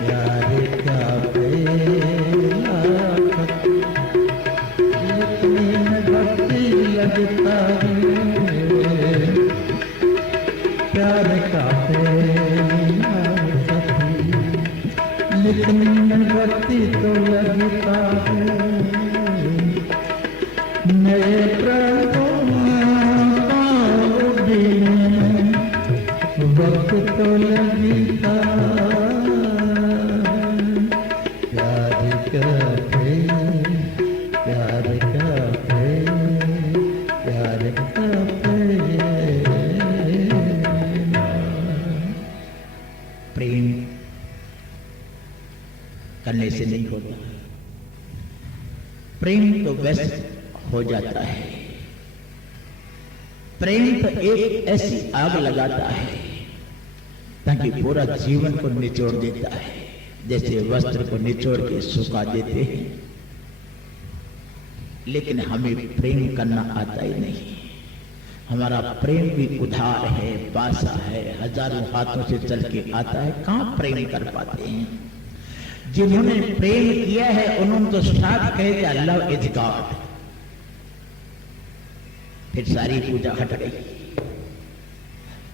प्यार का पहला खत लिखने में वक्त लगता है, प्यार का पहला खत लिखने में वक्त तो लगता है, नए वक्त तो लगता प्यार का प्यार का प्यार का प्रेम करने से नहीं होता, प्रेम तो वैसे हो जाता है। प्रेम तो एक ऐसी आग लगाता है ताकि पूरा जीवन को निचोड़ देता है, जैसे वस्त्र को निचोड़ के सुखा देते हैं। लेकिन हमें प्रेम करना आता ही नहीं। हमारा प्रेम भी उधार है, पासा है, हजारों हाथों से चल के आता है, कहां प्रेम कर पाते हैं। जिन्होंने प्रेम किया है उन्होंने तो साफ कह दिया लव इज गॉड, फिर सारी पूजा हट गई।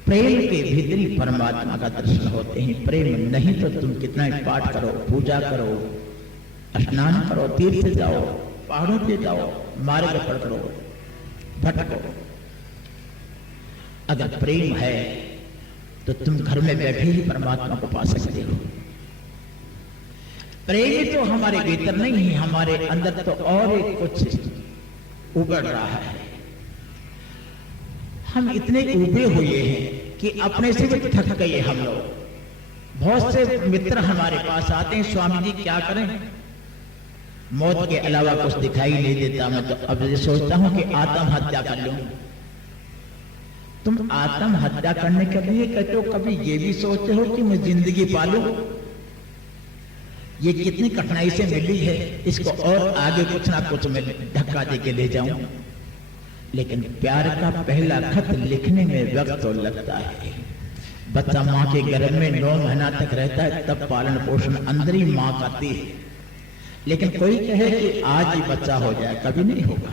प्रेम के भीतरी परमात्मा का दर्शन होते हैं। प्रेम नहीं तो तुम कितना ही पाठ करो, पूजा करो, स्नान करो, तीर्थ जाओ, पहाड़ों पे जाओ, मार्ग पकड़ो, भटको, अगर प्रेम है तो तुम घर में बैठे ही परमात्मा को पा सकते हो। प्रेम तो हमारे भीतर नहीं है, हमारे अंदर तो और एक कुछ उगड़ रहा है। हम इतने उबे हुए हैं कि अपने से भी थक गए हम लोग। बहुत से मित्र हमारे पास आते हैं, स्वामी जी क्या करें, मौत के अलावा कुछ दिखाई नहीं देता, मैं तो अब ये सोचता हूं कि आत्महत्या कर लूं। तुम आत्महत्या करने के लिए कहते हो, कभी ये भी सोचते हो कि मैं जिंदगी पालूं? ये कितनी कठिनाई से मिली है, इसको और आगे कुछ ना कुछ मैं धक्का दे के ले जाऊं। लेकिन प्यार का पहला खत लिखने में वक्त तो लगता है। बच्चा माँ के गर्भ में 9 महीना तक रहता है, तब पालन पोषण अंदर ही माँ करती है। लेकिन कोई कहे कि आज ही बच्चा हो जाए, कभी नहीं होगा।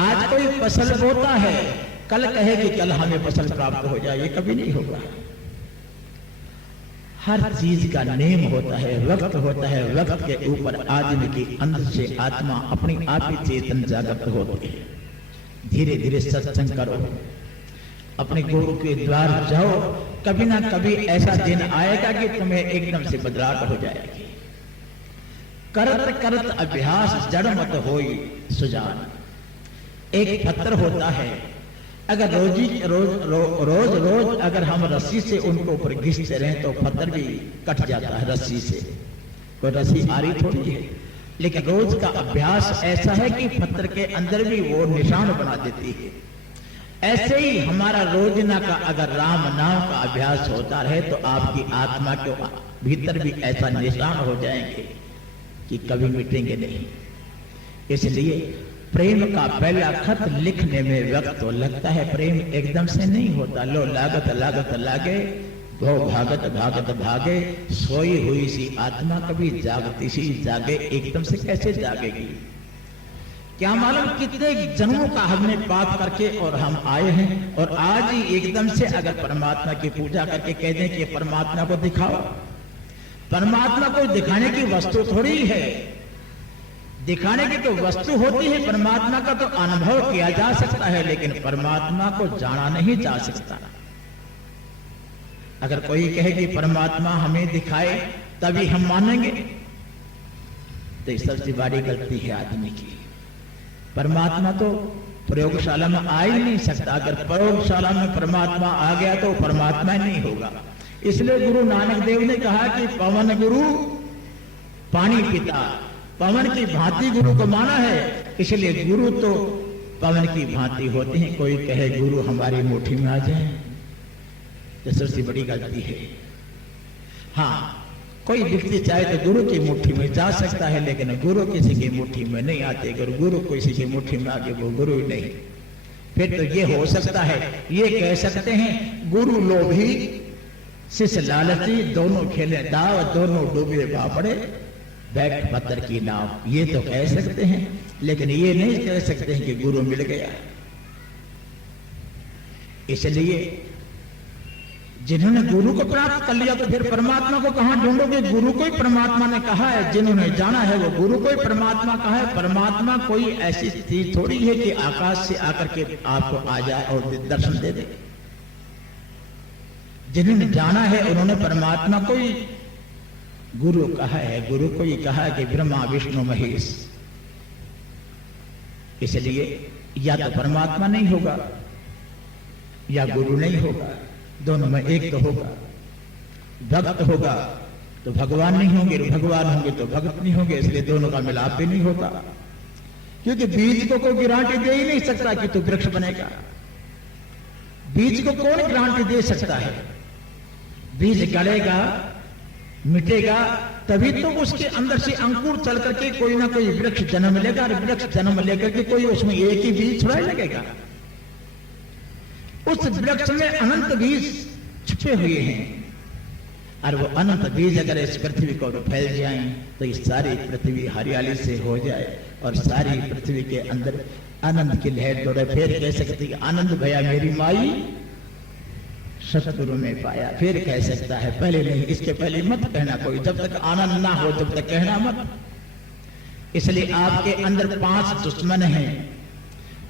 आज कोई फसल बोता है, कल कहे कि कल हमें फसल प्राप्त हो जाए, ये कभी नहीं होगा। हर चीज का नेम होता है, वक्त होता है। वक्त के ऊपर आदमी की अंदर से आत्मा अपनी आप ही चेतन जागृत होती है। धीरे धीरे सत्संग करो, अपने गुरु के द्वार जाओ, कभी ना कभी ऐसा दिन आएगा कि तुम्हें एकदम से बदलाव हो जाएगी। करत करत अभ्यास जड़ मत होई सुजान। एक पत्थर होता है, अगर रोज अगर हम रस्सी से उनको ऊपर घिसते रहे तो पत्थर भी कट जाता है रस्सी से, कोई रस्सी आ रही थोड़ी है। लेकिन रोज का अभ्यास ऐसा है कि पत्थर के अंदर भी वो निशान बना देती है। ऐसे ही हमारा रोजना का अगर राम नाम का अभ्यास होता रहे तो आपकी आत्मा के भीतर भी ऐसा निशान हो जाएंगे कि कभी मिटेंगे नहीं। इसलिए प्रेम का पहला खत लिखने में वक्त तो लगता है, प्रेम एकदम से नहीं होता। लो लागत लागत लागे, भो भागत भागत भागे, सोई हुई सी आत्मा कभी जागती सी जागे, एकदम से कैसे जागेगी? क्या मालूम कितने जन्मों का हमने पाप करके और हम आए हैं, और आज ही एकदम से अगर परमात्मा की पूजा करके कह दें कि परमात्मा को दिखाओ। परमात्मा को दिखाने की वस्तु थोड़ी है, दिखाने की तो वस्तु होती है। परमात्मा का तो अनुभव किया जा सकता है, लेकिन परमात्मा को जाना नहीं जा सकता। अगर कोई कहे कि परमात्मा हमें दिखाए तभी हम मानेंगे, तो इस सबसे बड़ी गलती है आदमी की। परमात्मा तो प्रयोगशाला में आ ही नहीं सकता। अगर प्रयोगशाला में परमात्मा आ गया तो परमात्मा नहीं होगा। इसलिए गुरु नानक देव ने कहा कि पवन गुरु पानी पिता, पवन की भांति गुरु को माना है। इसलिए गुरु तो पवन की भांति होते हैं। कोई कहे गुरु हमारी मुट्ठी में आ जाए तो सबसे बड़ी गलती है। हाँ, कोई व्यक्ति चाहे तो गुरु की मुट्ठी में जा सकता है, लेकिन गुरु किसी की मुट्ठी में नहीं आते। अगर गुरु किसी की मुट्ठी में आगे वो गुरु ही नहीं। फिर तो ये हो सकता है, ये कह सकते हैं गुरु लोभी शिष्य लालची, दोनों खेले दाव, दोनों डूबे बापड़े, बैठ पत्थर की नाव। ये तो कह सकते हैं, लेकिन ये नहीं कह सकते हैं कि गुरु मिल गया। इसलिए जिन्होंने गुरु को प्राप्त कर लिया तो फिर परमात्मा को कहां ढूंढोगे? गुरु को ही परमात्मा ने कहा है, जिन्होंने जाना है वो गुरु को ही परमात्मा कहा है। परमात्मा कोई ऐसी चीज थोड़ी है कि आकाश से आकर के आपको आ जाए और दर्शन दे दे। जिन्होंने जाना है उन्होंने परमात्मा को ही गुरु कहा है। गुरु को ही कहा है कि ब्रह्मा विष्णु महेश। इसलिए या तो परमात्मा नहीं होगा या गुरु नहीं होगा, दोनों में एक तो होगा। भक्त होगा तो भगवान नहीं होंगे, भगवान होंगे तो भक्त नहीं होंगे, इसलिए दोनों का मिलाप भी नहीं होता। क्योंकि बीज को कोई गारंटी दे ही नहीं सकता कि तू वृक्ष बनेगा। बीज को कौन गारंटी दे सकता है? बीज गलेगा, मिटेगा, तभी तो उसके अंदर से अंकुर चल करके कोई ना कोई वृक्ष जन्म लेगा, और वृक्ष जन्म लेकर के कोई उसमें एक ही बीज थोड़ा ही लगेगा। उस वृक्ष में अनंत बीज छुपे हुए हैं, और वो अनंत बीज अगर इस पृथ्वी को फैल जाएं तो इस सारी पृथ्वी हरियाली से हो जाए और सारी पृथ्वी के अंदर आनंद की लहर दौड़े। फिर कह सकती है आनंद भया मेरी माई सतगुरु में पाया। फिर कह सकता है, पहले नहीं, इसके पहले मत कहना कोई, जब तक आनंद ना हो तब तक कहना मत। इसलिए आपके अंदर 5 दुश्मन हैं।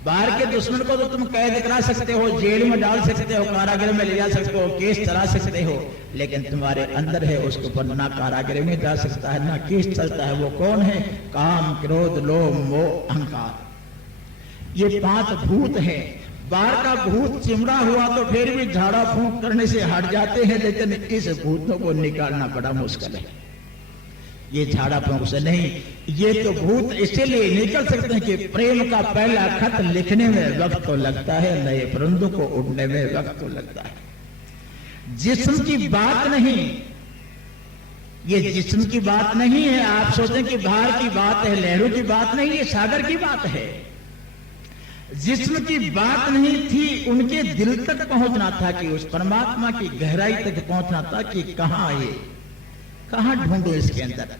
बाहर के दुश्मन को तो तुम कैद करा सकते हो, जेल में डाल सकते हो, कारागृह में ले जा सकते हो, केस चला सकते हो, लेकिन तुम्हारे अंदर है उसके ऊपर ना कारागृह में जा सकता है ना केस चलता है। वो कौन है? काम, क्रोध, लोभ, मोह, अहंकार। ये 5 भूत हैं। बाहर का भूत चिमड़ा हुआ तो फिर भी झाड़ा फूंक करने से हट जाते हैं, लेकिन इस भूतों को निकालना बड़ा मुश्किल है। ये झाड़ा फूंक से नहीं, ये तो भूत इसीलिए निकल सकते हैं कि प्रेम का पहला खत लिखने में वक्त तो लगता है, नए परिंदों को उड़ने में वक्त तो लगता है। जिस्म की बात नहीं, ये जिस्म की बात नहीं है। आप सोचें कि बाहर की बात है, लहरों की बात नहीं, ये सागर की बात है। जिस्म की बात नहीं थी, उनके दिल तक पहुंचना था, कि उस परमात्मा की गहराई तक पहुंचना था कि कहां ये, कहां ढूंढो इसके अंदर।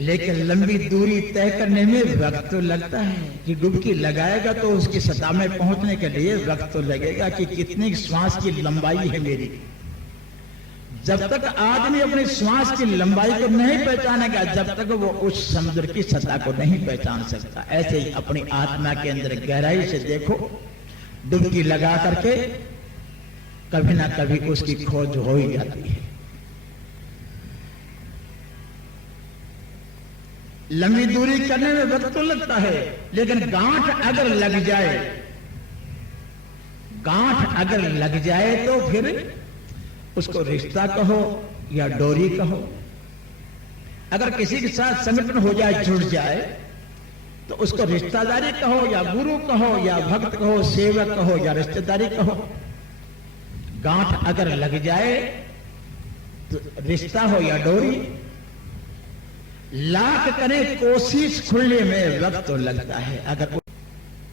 लेकिन लंबी दूरी तय करने में वक्त तो लगता है कि डुबकी लगाएगा तो उसकी सतह में पहुंचने के लिए वक्त तो लगेगा कि कितनी श्वास की लंबाई है मेरी। जब तक आदमी अपनी श्वास की लंबाई को नहीं पहचानेगा, जब तक वो उस समुद्र की सतह को नहीं पहचान सकता। ऐसे ही अपनी आत्मा के अंदर गहराई से देखो, डुबकी लगा करके कभी ना कभी उसकी खोज हो ही जाती है। लंबी दूरी करने में वक्त तो लगता है, लेकिन गांठ अगर लग जाए, गांठ अगर लग जाए तो फिर उसको रिश्ता कहो या डोरी कहो। अगर किसी के साथ संगठन हो जाए, जुड़ जाए, तो उसको रिश्तेदारी कहो या गुरु कहो या भक्त कहो, सेवक कहो या रिश्तेदारी कहो। गांठ अगर लग जाए तो रिश्ता हो या डोरी। लाख करें कोशिश खुलने में वक्त तो लगता है, अगर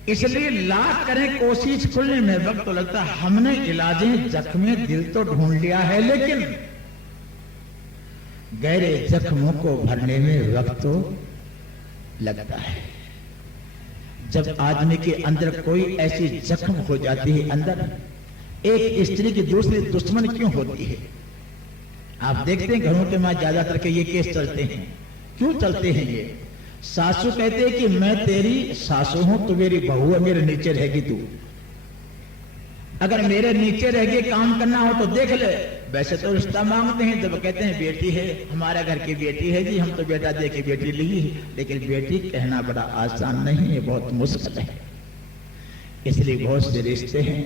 इसलिए लाख करें कोशिश खुलने में वक्त तो लगता है। हमने इलाजे जख्मे दिल तो ढूंढ लिया है, लेकिन गहरे जख्मों को भरने में वक्त तो लगता है। जब आदमी के अंदर कोई ऐसी जख्म हो जाती है अंदर, एक स्त्री की दूसरी दुश्मन क्यों होती है? आप देखते हैं घरों के में ज्यादातर के ये केस चलते हैं। क्यों चलते हैं ये? सासू कहते हैं कि मैं तेरी सासू हूं, तू मेरी बहू है, मेरे नीचे रहेगी तू। अगर मेरे नीचे रह के काम करना हो तो देख ले। वैसे तो रिश्ता मांगते हैं, जब कहते हैं बेटी है, हमारे घर की बेटी है जी, हम तो बेटा दे के बेटी ली, लेकिन बेटी कहना बड़ा आसान नहीं है, बहुत मुश्किल है। इसलिए बहुत से रिश्ते हैं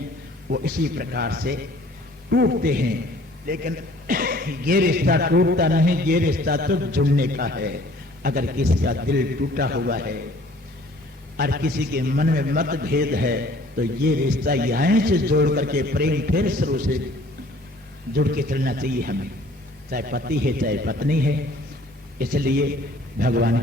वो इसी प्रकार से टूटते हैं। लेकिन ये रिश्ता टूटता नहीं, ये रिश्ता तो जुड़ने का है। अगर किसी का दिल टूटा हुआ है और किसी के मन में मतभेद है, तो ये रिश्ता यहीं से जोड़ करके प्रेम फिर शुरू से जुड़ के चलना चाहिए हमें, चाहे पति है चाहे पत्नी है। इसलिए भगवान